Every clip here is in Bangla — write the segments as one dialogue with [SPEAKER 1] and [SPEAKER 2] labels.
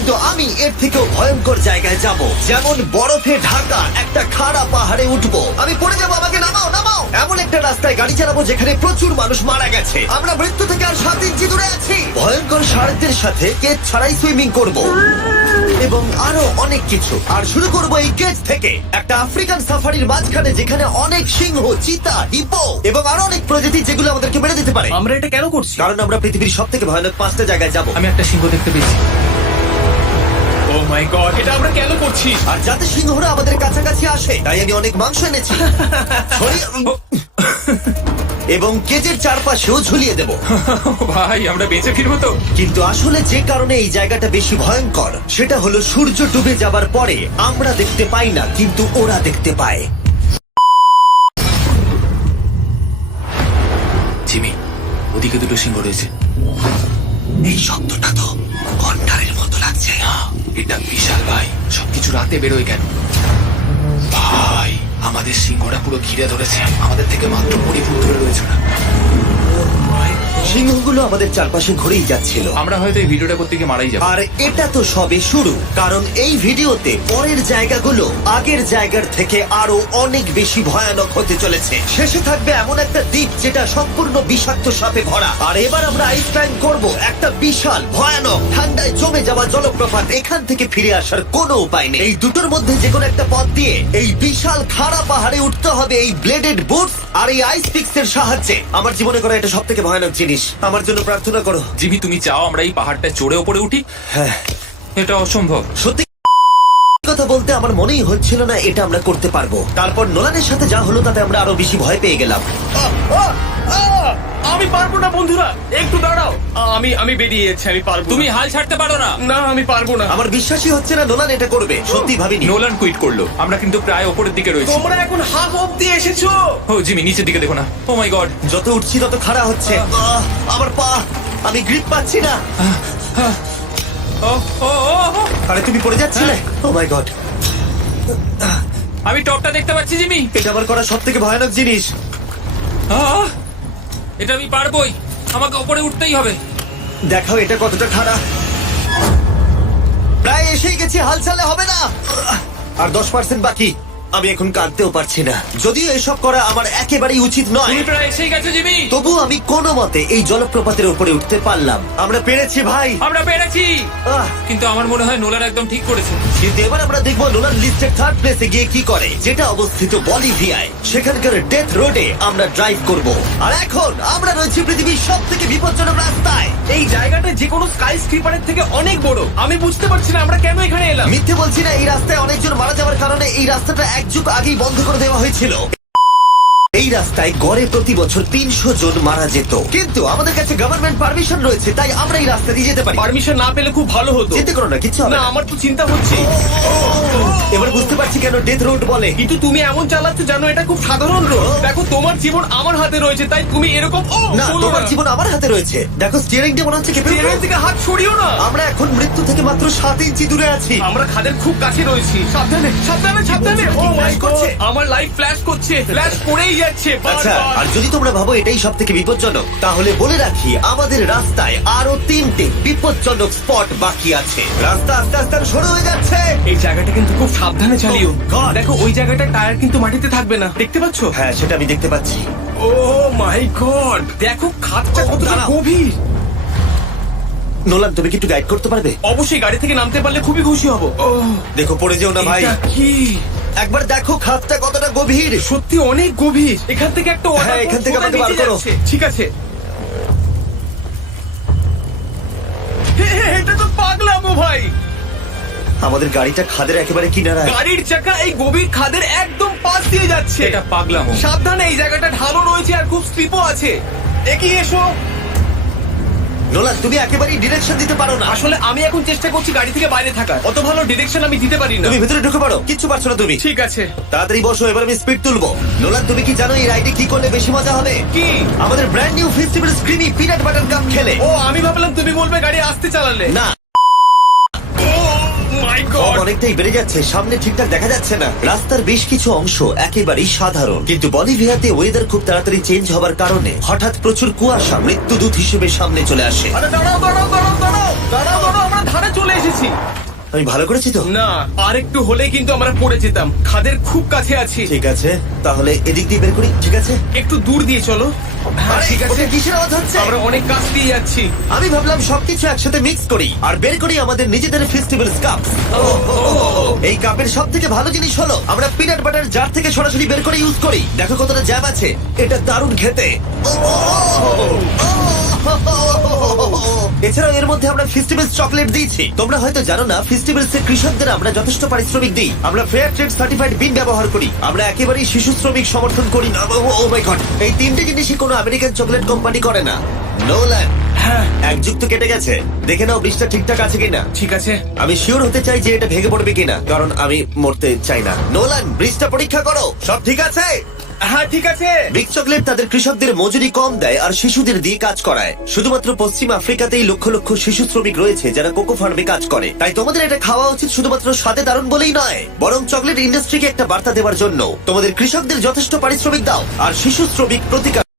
[SPEAKER 1] কিন্তু আমি এর থেকেও ভয়ঙ্কর জায়গায় যাব। যেমন বরফে ঢাকা একটা খাড়া পাহাড়ে উঠবো। আমি পড়ে যাব আমাকে নামাও নামাও! এমন একটা রাস্তায় গাড়ি চালাবো যেখানে প্রচুর মানুষ মারা গেছে। আমরা মৃত্যু থেকে আর সাত ইঞ্চি দূরে আছি। ভয়ঙ্কর শার্কদের সাথে কেজ ছাড়াই সুইমিং করব। এবং আরও অনেক কিছু। আর শুরু করব এই কেজ থেকে। একটা আফ্রিকান সাফারির মাঝখানে যেখানে অনেক সিংহ চিতা হিপো এবং আরও অনেক প্রজাতি যেগুলো আমাদেরকে মেরে দিতে পারে।
[SPEAKER 2] আমরা এটা কেন করছি?
[SPEAKER 1] কারণ আমরা পৃথিবীর সব থেকে ভয়ানক পাঁচটা জায়গায় যাব।
[SPEAKER 2] আমি একটা সিংহ দেখতে পেয়েছি। ও মাই গড এটা আমরা কেন করছি?
[SPEAKER 1] আর যাতে সিংহরা আমাদের কাছাকাছি আসে তাই আমি অনেক মাংস এনেছি। এবং কেজের চারপাশেও ঝুলিয়ে দেব।
[SPEAKER 2] ভাই আমরা বেঁচে ফিরবো তো।
[SPEAKER 1] কিন্তু আসলে যে কারণে এই জায়গাটা বেশি ভয়ঙ্কর সেটা হলো সূর্য ডুবে যাবার পরে আমরা দেখতে পাই না কিন্তু ওরা দেখতে পায়।
[SPEAKER 2] জিমি ওদিকে দুটো সিংহ রয়েছে।
[SPEAKER 1] এই শব্দটা তো ঘন্টারের মতো লাগছে
[SPEAKER 2] না, এটা বিশাল ভাই। সবকিছু রাতে বেরোয় কেন? ভাই, আমাদের সিংহটা পুরো ঘিরে ধরেছে। আমাদের থেকে মাত্র কুড়ি ফুট রয়েছে ওরা।
[SPEAKER 1] সিংহগুলো আমাদের চারপাশে ঘুরেই যাচ্ছিল।
[SPEAKER 2] আমরা হয়তো এই ভিডিওটা করতে গিয়ে মারাই যাব।
[SPEAKER 1] আর এটা তো সবে শুরু কারণ এই ভিডিওতে পরের জায়গাগুলো আগের জায়গার থেকে আরও অনেক বেশি ভয়ানক হতে চলেছে। শেষে থাকবে এমন একটা দ্বীপ যেটা সম্পূর্ণ বিষাক্ত সাপে ভরা। আর এবার আমরা আইস ক্লাইম করব একটা বিশাল ভয়ানক ঠান্ডায় জমে যাওয়া জলপ্রপাত। এখান থেকে ফিরে আসার কোনো উপায় নেই। এই দুটোর মধ্যে যে কোনো একটা পথ দিয়ে এই বিশাল খাড়া পাহাড়ে উঠতে হবে এই ব্লেডেড বুটস আর এই আইস পিক্স এর সাহায্যে আমার জীবনে করা এটা সব থেকে ভয়ানক জিনিস। আমার জন্য প্রার্থনা করো।
[SPEAKER 2] জিমি তুমি চাও আমরা এই পাহাড়টা চড়ে ওপরে উঠি?
[SPEAKER 1] হ্যাঁ।
[SPEAKER 2] এটা অসম্ভব।
[SPEAKER 1] সত্যি কথা বলতে আমার মনেই হচ্ছিল না এটা আমরা করতে পারব। তারপর নোলানের সাথে যা হলো তাতে আমরা আরও বেশি ভয় পেয়ে গেলাম।
[SPEAKER 3] আমি পারব না বন্ধুরা। একটু দাঁড়াও। আমি আমি বেরিয়ে যাচ্ছি আমি পারব
[SPEAKER 2] তুমি হাল ছাড়তে পারো না।
[SPEAKER 3] না আমি পারব না।
[SPEAKER 1] আমার বিশ্বাসই হচ্ছে না নোলান এটা করবে। সত্যি ভাবিনি।
[SPEAKER 2] নোলান কুইট করল। আমরা কিন্তু প্রায় ওপরের দিকে রয়েছি।
[SPEAKER 3] তোমরা এখন হাফ অব্দি এসেছ।
[SPEAKER 2] ও জিমি নিচের দিকে দেখো না। ও মাই গড
[SPEAKER 1] যত উঠছি তত খাড়া হচ্ছে। আহ, আমার পা আমি গ্রিপ পাচ্ছি না।
[SPEAKER 2] ও ও ও, ও।
[SPEAKER 1] আরে তুমি পড়ে যাচ্ছিলে? ও মাই গড
[SPEAKER 2] আমি টপটা দেখতে পাচ্ছি জিমি।
[SPEAKER 1] এটা আমার করা সব থেকে ভয়ানক জিনিস।
[SPEAKER 2] আহ! এটা আমি পারবোই। আমাকে ওপরে উঠতেই হবে।
[SPEAKER 1] দেখাও এটা কতটা খাড়া। প্রায় এসেই গেছি হাল ছাড়লে হবে না। আর দশ পার্সেন্ট বাকি। আমি এখন কাঁদতেও পারছি না। যদিও এসব করা আমার একেবারেই উচিত নয়।
[SPEAKER 2] তুমি প্রায় এসেই গেছো জিমি।
[SPEAKER 1] তবু আমি কোনো মতে এই জলপ্রপাতের উপরে উঠতে পারলাম। আমরা পেরেছি ভাই।
[SPEAKER 2] আমরা পেরেছি।
[SPEAKER 1] আহ,
[SPEAKER 2] কিন্তু আমার মনে হয় নোলার একদম ঠিক করেছে।
[SPEAKER 1] কিন্তু এবার আমরা দেখব নোলান লিস্টের থার্ড প্লেসে গিয়ে কি করে যেটা অবস্থিত বলিভিয়ায়। সেখানকার ডেথ রোডে আমরা ড্রাইভ করব। আর এখন আমরা রয়েছি পৃথিবীর সব থেকে বিপজ্জনক রাস্তায়।
[SPEAKER 3] এই যে কোনো স্কাই স্ক্রিপারের থেকে অনেক বড়। আমি বুঝতে পারছি না আমরা কেন এখানে এলাম।
[SPEAKER 1] মিথ্যে বলছি না এই রাস্তায় অনেকজন মারা যাওয়ার কারণে এই রাস্তাটা এক যুগ আগেই বন্ধ করে দেওয়া হয়েছিল। এই রাস্তায় গড়ে প্রতি বছর তিনশো জন মারা যেত। কিন্তু আমাদের কাছে গভর্নমেন্ট পারমিশন রয়েছে তাই আমরা এই রাস্তা দিয়ে যেতে পারি।
[SPEAKER 3] পারমিশন না পেলে খুব ভালো হতো।
[SPEAKER 1] চিন্তা করো না কিছু হবে
[SPEAKER 3] না
[SPEAKER 1] না।
[SPEAKER 3] আমার তো চিন্তা হচ্ছে।
[SPEAKER 1] এবার বুঝতে পারছি কেন ডেথ রোড বলে।
[SPEAKER 3] কিন্তু তুমি এমন চালাচ্ছ জানো এটা খুব সাধারণ রোড। দেখো তোমার জীবন আমার হাতে রয়েছে তাই তুমি এরকম ও
[SPEAKER 1] না
[SPEAKER 3] বলো
[SPEAKER 1] তোমার জীবন আমার হাতে রয়েছে। দেখো স্টিয়ারিংটা মনে হচ্ছে কেঁপে
[SPEAKER 3] হাত সরিও না।
[SPEAKER 1] আমরা এখন মৃত্যু থেকে মাত্র সাত ইঞ্চি দূরে আছি।
[SPEAKER 3] আমরা খাদের খুব কাছে রয়েছি। সাবধানে সাবধানে সাবধানে। ও মাই করছে?
[SPEAKER 1] করছে?
[SPEAKER 3] আমার লাইফ ফ্ল্যাশ করছে। ফ্ল্যাশ করেই যাচ্ছে
[SPEAKER 1] আচ্ছা
[SPEAKER 3] বারবার।
[SPEAKER 1] আর যদি তোমরা ভাবো এটাই সব থেকে বিপজ্জনক তাহলে বলে রাখি আমাদের রাস্তায় আরও তিনটে বিপজ্জনক স্পট বাকি আছে। রাস্তা আস্তে আস্তে আরও সরু হয়ে যাচ্ছে।
[SPEAKER 3] এই জায়গাটা কিন্তু খুব সাবধানে চালিও।
[SPEAKER 1] Oh God!
[SPEAKER 3] দেখো ওই জায়গাটা টায়ার কিন্তু মাটিতে থাকবে না। দেখতে পাচ্ছ?
[SPEAKER 1] হ্যাঁ সেটা আমি দেখতে পাচ্ছি।
[SPEAKER 3] ও মাই গড দেখো খাতটা কতটা গভীর।
[SPEAKER 1] নোলান তুমি কি একটু গাইড করতে পারবে?
[SPEAKER 3] অবশ্যই গাড়ি থেকে নামতে পারলে খুবই খুশি হব।
[SPEAKER 1] দেখো পড়ে যেও না ভাই।
[SPEAKER 3] কি?
[SPEAKER 1] একবার দেখো খাতটা কতটা গভীর।
[SPEAKER 3] সত্যি অনেক গভীর। এখান থেকে একটা
[SPEAKER 1] হ্যাঁ, এখান থেকে আমাকে বার করো।
[SPEAKER 3] ঠিক আছে। হে, হে, এটা তো পাগলামো ভাই।
[SPEAKER 1] আমাদের গাড়িটা খাদের একেবারে কিনারায়।
[SPEAKER 3] গাড়ির চাকা এই গভীর খাদের একদম পাশ দিয়ে যাচ্ছে।
[SPEAKER 2] এটা পাগলামো
[SPEAKER 3] সাবধানে এই জায়গাটা ঢালও রয়েছে আর খুব স্লিপও আছে। এগিয়ে এসো।
[SPEAKER 1] নোলান তুমি একেবারেই ডিরেকশন দিতে পারো না।
[SPEAKER 3] আসলে আমি এখন চেষ্টা করছি গাড়ি থেকে বাইরে থাকার। অত ভালো ডিরেকশন আমি দিতে পারি না।
[SPEAKER 1] তুমি ভিতরে ঢুকে পারো কিচ্ছু পারছ না তুমি।
[SPEAKER 3] ঠিক আছে।
[SPEAKER 1] তাড়াতাড়ি বসো এবার আমি স্পিড তুলবো। নোলান তুমি কি জানো এই রাইডে কি করলে বেশি মজা হবে?
[SPEAKER 3] কি?
[SPEAKER 1] আমাদের brand new festival creamy peanut butter cup খেলে।
[SPEAKER 3] ও আমি ভাবলাম তুমি বলবে গাড়ি আসতে চালালে।
[SPEAKER 1] না। অনেকটাই বেড়ে যাচ্ছে, সামনে ঠিকঠাক দেখা যাচ্ছে না। রাস্তার বেশ কিছু অংশ একেবারেই সাধারণ। কিন্তু বলিভিয়াতে ওয়েদার খুব তাড়াতাড়ি চেঞ্জ হবার কারণে হঠাৎ প্রচুর কুয়াশা মৃত্যুদূত হিসেবে সামনে চলে আসে। আমি ভালো করেছি তো
[SPEAKER 3] না আর একটু হলে কিন্তু আমরা পড়ে যেতাম খাদের খুব কাছে আছি
[SPEAKER 1] ঠিক আছে তাহলে এদিক দিয়ে বের করি ঠিক আছে
[SPEAKER 3] একটু দূর দিয়ে চলো হ্যাঁ ঠিক আছে
[SPEAKER 1] কিসের আওয়াজ হচ্ছে
[SPEAKER 3] আমরা অনেক কাছ দিয়ে যাচ্ছি
[SPEAKER 1] আমি ভাবলাম সবকিছু একসাথে মিক্স করি আর বের করি আমাদের নিজেদের ফেস্টিভ্যাল কাপ এই কাপের সব থেকে ভালো জিনিস হলো আমরা পিনাট বাটার জার থেকে সরাসরি বের করে ইউজ করি দেখো কতটা জ্যাম আছে এটা দারুণ খেতে এছাড়াও এর মধ্যে আমরা ফেস্টিভ্যালস চকলেট দিয়েছি। তোমরা হয়তো জানো না ফেস্টিভ্যালস এর কৃষকদের আমরা যথেষ্ট পারিশ্রমিক দিই। আমরা ফেয়ার ট্রেড সার্টিফাইড বিন ব্যবহার করি। আমরা একেবারেই শিশু শ্রমিক সমর্থন করি না। ও মাই গড এই তিনটে জিনিসই কোনো আমেরিকান চকলেট কোম্পানি করে না। নোল্যান্ড
[SPEAKER 3] হ্যাঁ।
[SPEAKER 1] এক যুগ তো কেটে গেছে। দেখে নাও ব্রিজটা ঠিকঠাক আছে কিনা।
[SPEAKER 3] ঠিক আছে।
[SPEAKER 1] আমি শিওর হতে চাই যে এটা ভেঙে পড়বে কিনা কারণ আমি মরতে চাই না। নোলান ব্রিজটা পরীক্ষা করো। সব ঠিক আছে?
[SPEAKER 3] হ্যাঁ ঠিক আছে।
[SPEAKER 1] বিগ চকলেট তাদের কৃষকদের মজুরি কম দেয় আর শিশুদের দিয়ে কাজ করায়। শুধুমাত্র পশ্চিম আফ্রিকাতেই লক্ষ লক্ষ শিশু শ্রমিক রয়েছে যারা কোকো ফার্মে কাজ করে। তাই তোমাদের এটা খাওয়া উচিত শুধুমাত্র স্বাদে দারুণ বলেই নয়, বরং চকলেট ইন্ডাস্ট্রিকে একটা বার্তা দেওয়ার জন্য। তোমাদের কৃষকদের যথেষ্ট পারিশ্রমিক দাও, আর শিশু শ্রমিক প্রতিকার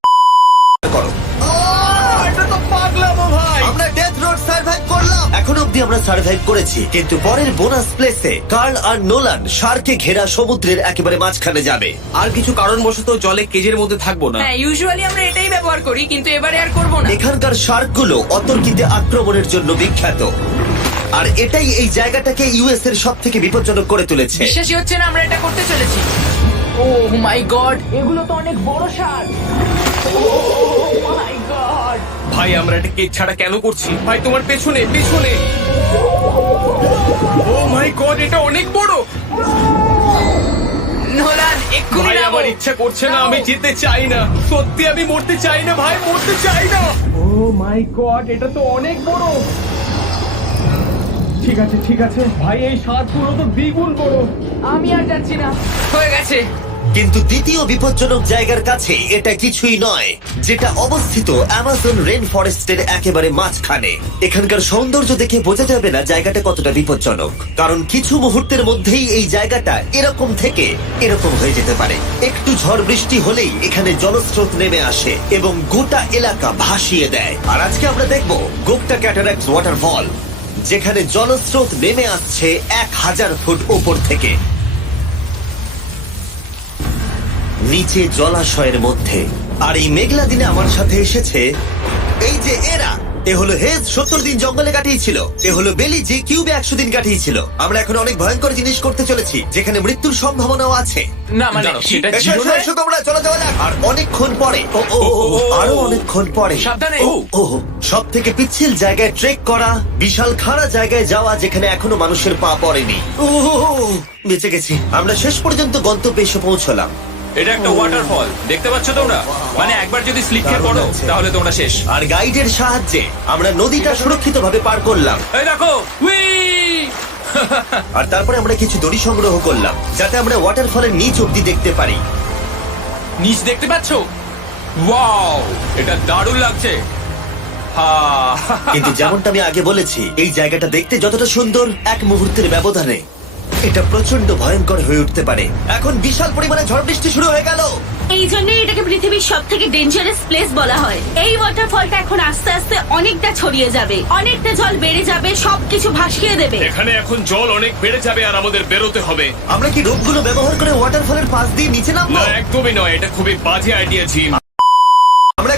[SPEAKER 1] আমরা সার্ভাইভ করেছি। কিন্তু পরের বোনাস প্লেসে কার্ল আর নোলান শার্কে ঘেরা সমুদ্রের একেবারে মাঝখানে যাবে।
[SPEAKER 3] আর কিছু কারণবশত জলে কেজের মধ্যে থাকব না।
[SPEAKER 4] হ্যাঁ ইউজুয়ালি আমরা এটাই ব্যবহার করি কিন্তু এবারে আর করব না।
[SPEAKER 1] এখানকার শার্কগুলো অতর্কিতে আক্রমণের জন্য বিখ্যাত। আর এটাই এই জায়গাটাকে ইউএস এর সব থেকে বিপজ্জনক করে তুলেছে।
[SPEAKER 4] বিশ্বাসই হচ্ছে না আমরা এটা করতে চলেছি। ও মাই গড এগুলো তো অনেক বড় গড
[SPEAKER 3] ভাই আমরা এটা কেজ ছাড়া কেন করছি? ভাই তোমার পেছনে পেছনে। ও মাই গড এটা অনেক বড়।
[SPEAKER 4] নোলান এক্ষুনি
[SPEAKER 3] ভাই
[SPEAKER 4] নামো।
[SPEAKER 3] আমার ইচ্ছা করছে না আমি যেতে চাই না। সত্যি আমি মরতে চাই না ভাই মরতে চাই না। ও মাই গড এটা তো অনেক বড়। ঠিক আছে ঠিক আছে। ভাই এই সাতগুলো তো দ্বিগুণ বড়।
[SPEAKER 4] আমি আর যাচ্ছি না। হয়ে গেছে।
[SPEAKER 1] কিন্তু দ্বিতীয় বিপজ্জনক জায়গার কাছে এটা কিছুই নয়, যেটা অবস্থিত অ্যামাজন রেন ফরেস্টের একেবারে মাঝখানে। এখানকার সৌন্দর্য দেখে বোঝা যাবে না জায়গাটা কতটা বিপজ্জনক, কারণ কিছু মুহূর্তের মধ্যেই এই জায়গাটা এরকম থেকে এরকম হয়ে যেতে পারে। একটু ঝড় বৃষ্টি হলেই এখানে জলস্রোত নেমে আসে এবং গোটা এলাকা ভাসিয়ে দেয়। আর আজকে আমরা দেখব গোপটা ক্যাটারাক্ট ওয়াটারফল, যেখানে জলস্রোত নেমে আসছে এক হাজার ফুট ওপর থেকে। নিচে জলাশয়ের মধ্যে আর এই মেঘলা দিনে আমার সাথে এসেছে এই যে এরা এ হলো হেজ সত্তর দিন জঙ্গলে কাটিয়েছিল এ হলো বেলি যে কিউবে একশো দিন কাটিয়েছিল আমরা এখন অনেক ভয়ঙ্কর জিনিস করতে চলেছি যেখানে মৃত্যুর সম্ভাবনাও আছে
[SPEAKER 2] না মানে সেটা ছিল
[SPEAKER 1] এসো,
[SPEAKER 2] না
[SPEAKER 1] এসো তোমরা, চলো যাওয়া যাক। আর অনেকক্ষণ পরে ও, ও, ও, ও, আরও অনেকক্ষণ পরে
[SPEAKER 2] সাবধানে।
[SPEAKER 1] ও সব থেকে পিচ্ছিল জায়গায় ট্রেক করা বিশাল খাড়া জায়গায় যাওয়া যেখানে এখনও মানুষের পা পড়েনি ও, ও, ও, ও, বেঁচে গেছি আমরা শেষ পর্যন্ত গন্তব্যে এসে পৌঁছলাম
[SPEAKER 2] এটা একটা ওয়াটারফল দেখতে পাচ্ছ তোমরা? মানে একবার যদি স্লিপ খেয়ে পড়ো তাহলে তোমরা শেষ।
[SPEAKER 1] আর গাইডের সাহায্যে আমরা নদীটা সুরক্ষিতভাবে পার করলাম।
[SPEAKER 2] এই দেখো উই
[SPEAKER 1] আর তারপরে আমরা কিছু দড়ি সংগ্রহ করলাম যাতে আমরা ওয়াটারফলের নিচ অব্দি দেখতে পারি।
[SPEAKER 2] নিচ দেখতে পাচ্ছ? ওয়াও এটা দারুণ লাগছে।
[SPEAKER 1] কিন্তু যেমনটা আমি আগে বলেছি এই জায়গাটা দেখতে যতটা সুন্দর এক মুহূর্তের ব্যবধানে। এটা প্রচণ্ড ভয়ঙ্কর হয়ে উঠতে পারে। এখন বিশাল পরিমাণে ঝড় বৃষ্টি শুরু হয়ে গেল।
[SPEAKER 5] এই জন্যই এটাকে পৃথিবীর সব থেকে ডেঞ্জারাস প্লেস বলা হয়। এই ওয়াটারফলটা এখন আস্তে আস্তে অনেকটা ছড়িয়ে যাবে। অনেকটা জল বেড়ে যাবে সবকিছু ভাসিয়ে দেবে।
[SPEAKER 3] এখানে এখন জল অনেক বেড়ে যাবে আর আমাদের বেরোতে হবে।
[SPEAKER 1] আমরা কি রোপগুলো ব্যবহার করে ওয়াটারফলের পাশ দিয়ে নিচে নামবো?
[SPEAKER 3] না একদমই নয় এটা খুবই বাজে আইডিয়া জিম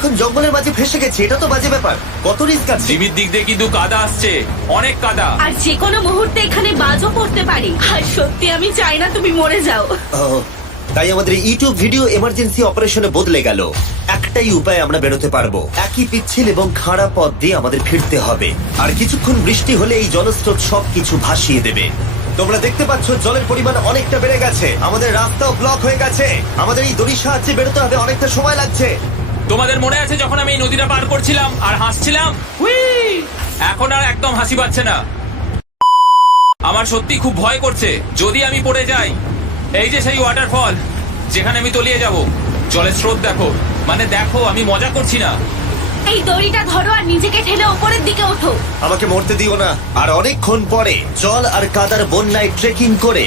[SPEAKER 1] এখন জঙ্গলের মাঝে ফেসে গেছি এটা তো বাজে ব্যাপার। কত রিস্ক আছে?
[SPEAKER 2] জিমির দিক দিয়ে কিন্তু কাদা আসছে অনেক কাদা।
[SPEAKER 5] আর যে কোনো মুহূর্তে এখানে বাজও পড়তে পারি। আর সত্যি আমি চাই না তুমি মরে যাও।
[SPEAKER 1] ও, তাই আমাদের ইউটিউব ভিডিও এমার্জেন্সি অপারেশনে বদলে গেল। একটাই উপায় আমরা বেরোতে পারব। একই পিচ্ছিল এবং খাড়া পথ দিয়ে আমাদের ফিরতে হবে। আর কিছুক্ষণ বৃষ্টি হলে এই জলস্রোত সবকিছু ভাসিয়ে দেবে। তোমরা দেখতে পাচ্ছ জলের পরিমাণ অনেকটা বেড়ে গেছে। আমাদের রাস্তাও ব্লক হয়ে গেছে। আমাদের এই দড়ির সাহায্যে বেরোতে হবে অনেকটা সময় লাগছে।
[SPEAKER 2] তোমাদের মনে আছে যখন আমি এই নদীটা পার করছিলাম আর হাসছিলাম? এখন আর একদম হাসি পাচ্ছে না। আমার সত্যি খুব ভয় করছে যদি আমি পড়ে যাই। এই যে সেই ওয়াটারফল যেখানে আমি তলিয়ে যাব। জলের স্রোত দেখো। মানে দেখো আমি মজা করছি না।
[SPEAKER 5] এই দড়িটা ধরো আর নিজেকে ঠেলে ওপরের দিকে ওঠো।
[SPEAKER 1] আমাকে মরতে দিও না। আর অনেকক্ষণ পরে জল আর কাদার বন্যায় ট্রেকিং করে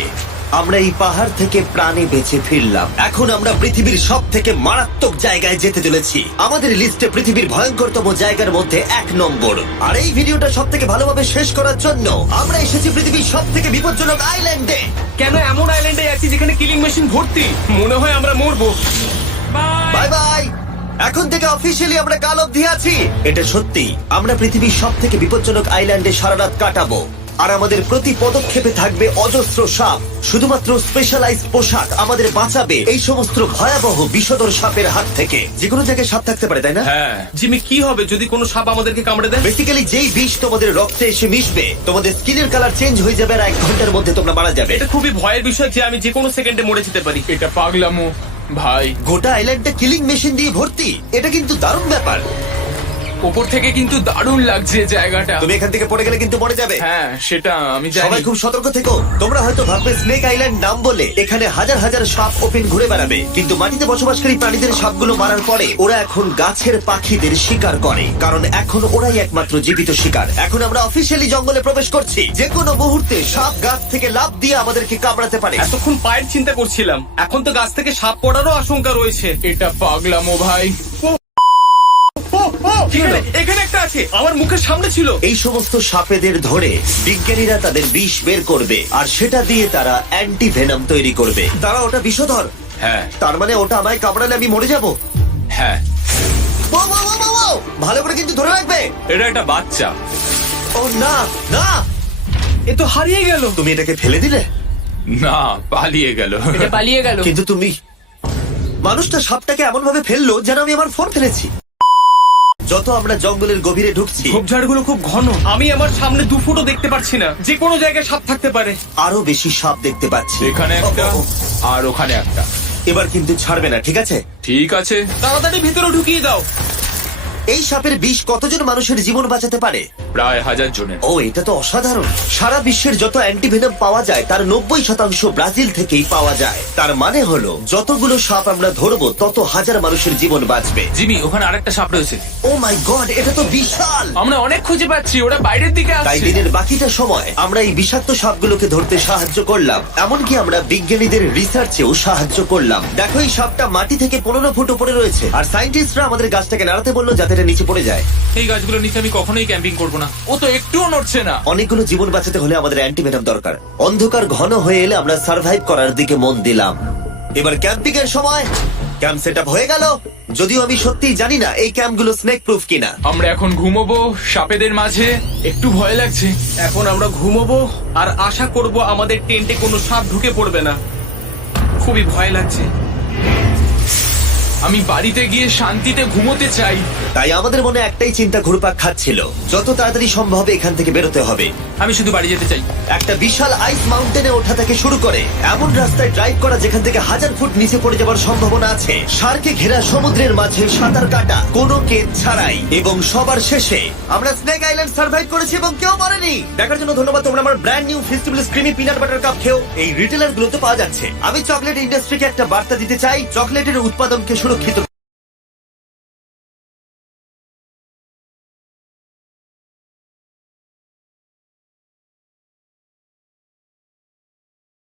[SPEAKER 1] আমরা এই পাহাড় থেকে প্রাণে বেঁচে ফিরলাম। এখন আমরা পৃথিবীর সব থেকে মারাত্মক জায়গায় যেতে চলেছি। আমাদের লিস্টে পৃথিবীর ভয়ঙ্করতম জায়গার মধ্যে এক নম্বর। আর এই ভিডিওটা সব থেকে ভালোভাবে শেষ করার জন্য আমরা এসেছি পৃথিবীর সব থেকে বিপজ্জনক আইল্যান্ডে
[SPEAKER 3] কেন এমন আইল্যান্ডে আছি যেখানে কিলিং মেশিন ভর্তি? মনে হয় আমরা মরবো।
[SPEAKER 1] বাই বাই এখন থেকে অফিসিয়ালি আমরা কাল অবধি আছি। এটা সত্যি আমরা পৃথিবীর সব থেকে বিপজ্জনক আইল্যান্ডে সারা রাত কাটাবো। আর আমাদের প্রতি পদক্ষেপে থাকবে অজস্র সাপ। শুধুমাত্র স্পেশালাইজ পোশাক আমাদের বাঁচাবে এই সমস্ত ভয়াবহ বিষধর সাপের হাত থেকে। যে কোনো জায়গায় সাপ থাকতে পারে তাই না?
[SPEAKER 2] হ্যাঁ।
[SPEAKER 3] জিমি কি হবে যদি কোনো সাপ আমাদেরকে কামড়ে দেয়?
[SPEAKER 1] বেসিক্যালি যেই বিষ তোমাদের রক্তে এসে মিশবে তোমাদের স্কিনের কালার চেঞ্জ হয়ে যাবে আর এক ঘণ্টার মধ্যে তোমরা মারা যাবে।
[SPEAKER 3] এটা খুবই ভয়ের বিষয় যে আমি যে কোনো সেকেন্ডে মরে যেতে পারি।
[SPEAKER 6] এটা পাগলামো ভাই।
[SPEAKER 1] গোটা আইল্যান্ডটা কিলিং মেশিন দিয়ে ভর্তি। এটা কিন্তু দারুণ ব্যাপার।
[SPEAKER 6] ওপর থেকে কিন্তু দারুণ লাগছে জায়গাটা।
[SPEAKER 1] তুমি এখান থেকে পড়ে গেলে কিন্তু মরে যাবে।
[SPEAKER 6] হ্যাঁ সেটা আমি জানি।
[SPEAKER 1] সবাই খুব সতর্ক থেকো। তোমরা হয়তো ভাববে স্নেক আইল্যান্ড নাম বলে এখানে হাজার হাজার সাপ ওপেন ঘুরে বেড়াবে। কিন্তু মাটিতে বসবাসকারী প্রাণীদের সাপগুলো মারার পরে ওরা এখন গাছের পাখিদের শিকার করে। কারণ এখন ওরাই একমাত্র জীবিত শিকার। এখন আমরা অফিসিয়ালি জঙ্গলে প্রবেশ করছি। যে কোনো মুহূর্তে সাপ গাছ থেকে লাফ দিয়ে আমাদেরকে কামড়াতে পারে।
[SPEAKER 3] এতক্ষণ পায়ের চিন্তা করছিলাম। এখন তো গাছ থেকে সাপ পড়ারও আশঙ্কা রয়েছে।
[SPEAKER 6] এটা পাগলামো ভাই।
[SPEAKER 3] ও, ও, এখানে এখানে একটা আছে আমার মুখের সামনে ছিল।
[SPEAKER 1] এই সমস্ত সাপেদের ধরে বিজ্ঞানীরা তাদের বিষ বের করবে আর সেটা দিয়ে তারা অ্যান্টি ভেনাম তৈরি করবে। তারা ওটা বিষধর।
[SPEAKER 2] হ্যাঁ।
[SPEAKER 1] তার মানে ওটা আমায় কামড়ালে আমি মরে যাব?
[SPEAKER 2] হ্যাঁ।
[SPEAKER 1] ও, ও, ও, ও, ও! ভালো করে কিন্তু ধরে রাখবে।
[SPEAKER 2] এটা একটা বাচ্চা।
[SPEAKER 1] ও না না।
[SPEAKER 3] এ তো হারিয়ে গেল।
[SPEAKER 1] তুমি এটাকে ফেলে দিলে?
[SPEAKER 2] না পালিয়ে গেল।
[SPEAKER 4] এটা পালিয়ে গেল।
[SPEAKER 1] কিন্তু তুমি মানুষটা সাপটাকে এমন ভাবে ফেলল যেন আমি আমার ফোন ফেলেছি। যত আমরা জঙ্গলের গভীরে ঢুকছি
[SPEAKER 3] ঝোপঝাড়গুলো খুব ঘন। আমি আমার সামনে দু ফুটও দেখতে পাচ্ছি না। যে কোনো জায়গায় সাপ থাকতে পারে।
[SPEAKER 1] আরও বেশি সাপ দেখতে পাচ্ছি।
[SPEAKER 2] এখানে একটা
[SPEAKER 1] ও, ও, ও।
[SPEAKER 2] আর ওখানে একটা।
[SPEAKER 1] এবার কিন্তু ছাড়বে না ঠিক আছে?
[SPEAKER 2] ঠিক আছে।
[SPEAKER 3] তাড়াতাড়ি ভিতরে ঢুকিয়ে দাও।
[SPEAKER 1] এই সাপের বিষ কতজন মানুষের জীবন বাঁচাতে পারে?
[SPEAKER 2] প্রায় হাজার জনের।
[SPEAKER 1] ও এটা তো অসাধারণ। সারা বিশ্বের যত অ্যান্টিভেনম পাওয়া যায় তার নব্বই শতাংশ ব্রাজিল থেকেই পাওয়া যায়। তার মানে হলো যতগুলো সাপ আমরা ধরবো তত হাজার মানুষের জীবন বাঁচবে।
[SPEAKER 2] জিমি ওখানে আরেকটা সাপ রয়েছে।
[SPEAKER 1] ও মাই গড এটা তো বিশাল!
[SPEAKER 6] আমরা অনেক খুঁজে পাচ্ছি ওরা বাইরের দিকে
[SPEAKER 1] তাই
[SPEAKER 6] আসছে
[SPEAKER 1] দিনের বাকিটা সময় আমরা এই বিষাক্ত সাপগুলোকে ধরতে সাহায্য করলাম। এমনকি আমরা বিজ্ঞানীদের রিসার্চেও সাহায্য করলাম। দেখো এই সাপটা মাটি থেকে পনেরো ফুট উপরে রয়েছে। আর সাইন্টিস্টরা আমাদের গাছটাকে নাড়াতে বলল যাতে এটা নিচে পড়ে যায়।
[SPEAKER 2] এই গাছগুলোর নিচে আমি কখনোই ক্যাম্পিং করব না।
[SPEAKER 6] ও তো একটুও নড়ছে না।
[SPEAKER 1] অনেকগুলো জীবন বাঁচাতে হলে আমাদের অ্যান্টিভেনম দরকার। অন্ধকার ঘন হয়ে এলে আমরা সার্ভাইভ করার দিকে মন দিলাম। এবার ক্যাম্পিং এর সময়। ক্যাম্প সেট হয়ে গেল। যদিও আমি সত্যিই জানি না এই ক্যাম্পগুলো স্নেক প্রুফ কিনা।
[SPEAKER 6] আমরা এখন ঘুমোবো সাপেদের মাঝে। একটু ভয় লাগছে।
[SPEAKER 3] এখন আমরা ঘুমোবো আর আশা করব আমাদের টেন্টে কোনো সাপ ঢুকে পড়বে না। খুবই ভয় লাগছে।
[SPEAKER 6] আমি বাড়িতে গিয়ে শান্তিতে ঘুমোতে চাই।
[SPEAKER 1] তাই আমাদের মনে একটাই চিন্তা ঘুরপাক খাচ্ছিল। যত তাড়াতাড়ি সম্ভব এখান থেকে বেরোতে হবে।
[SPEAKER 2] আমি শুধু বাড়ি যেতে চাই।
[SPEAKER 1] একটা বিশাল আইস মাউন্টেনে ওঠা থেকে শুরু করে এমন রাস্তায় ড্রাইভ করা যেখান থেকে হাজার ফুট নিচে পড়ে যাওয়ার সম্ভাবনা আছে। সার্কে ঘেরা সমুদ্রের মাঝে সাঁতার কাটা কোনো কেদ ছাড়াই এবং সবার শেষে আমরা স্নেক আইল্যান্ড সার্ভাইভ করেছি এবং কেউ মরেনি। দেখার জন্য ধন্যবাদ তোমরা আমার brand new festival creamy peanut butter cup খেও এই রিটেলার গুলোতে পাওয়া যাচ্ছে। আমি চকলেট ইন্ডাস্ট্রিকে একটা বার্তা দিতে চাই চকলেটের উৎপাদনকে সুরক্ষিত